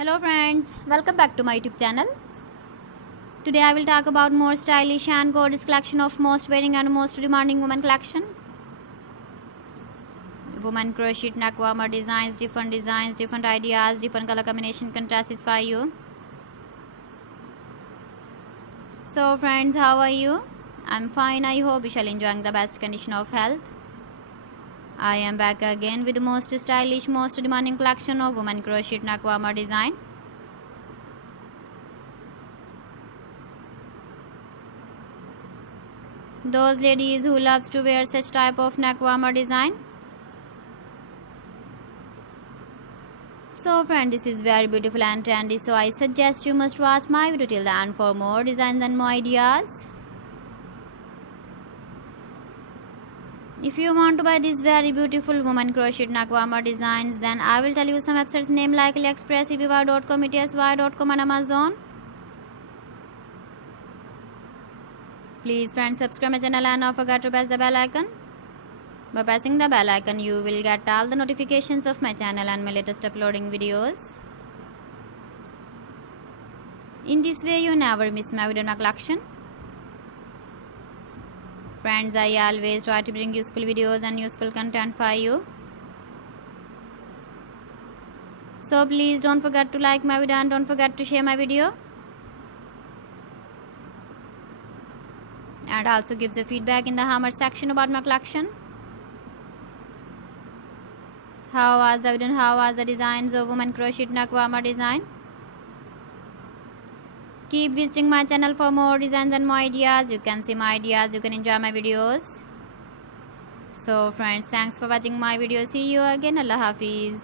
Hello friends, welcome back to my YouTube channel. Today I will talk about more stylish and gorgeous collection of most wearing and most demanding women collection. Woman crochet neck warmer designs, different ideas, different color combination can satisfy you. So friends, how are you? I'm fine. I hope you shall enjoying the best condition of health. I am back again with the most stylish, most demanding collection of women crochet neck warmer design. Those ladies who loves to wear such type of neck warmer design. So friend, this is very beautiful and trendy, so I suggest you must watch my video till the end for more designs and more ideas. If you want to buy these very beautiful woman crochet neck warmer designs, then I will tell you some websites name like AliExpress, eBay.com, ETSY.com and Amazon. Please friends, subscribe my channel and don't forget to press the bell icon. By pressing the bell icon, you will get all the notifications of my channel and my latest uploading videos. In this way, you never miss my video collection. Friends, I always try to bring useful videos and useful content for you. So please don't forget to like my video and don't forget to share my video. And also give the feedback in the comment section about my collection. How was the video and how was the designs of woman crochet neck warmer design? Keep visiting my channel for more designs and more ideas. You can see my ideas, you can enjoy my videos. So friends, thanks for watching my video. See you again. Allah Hafiz.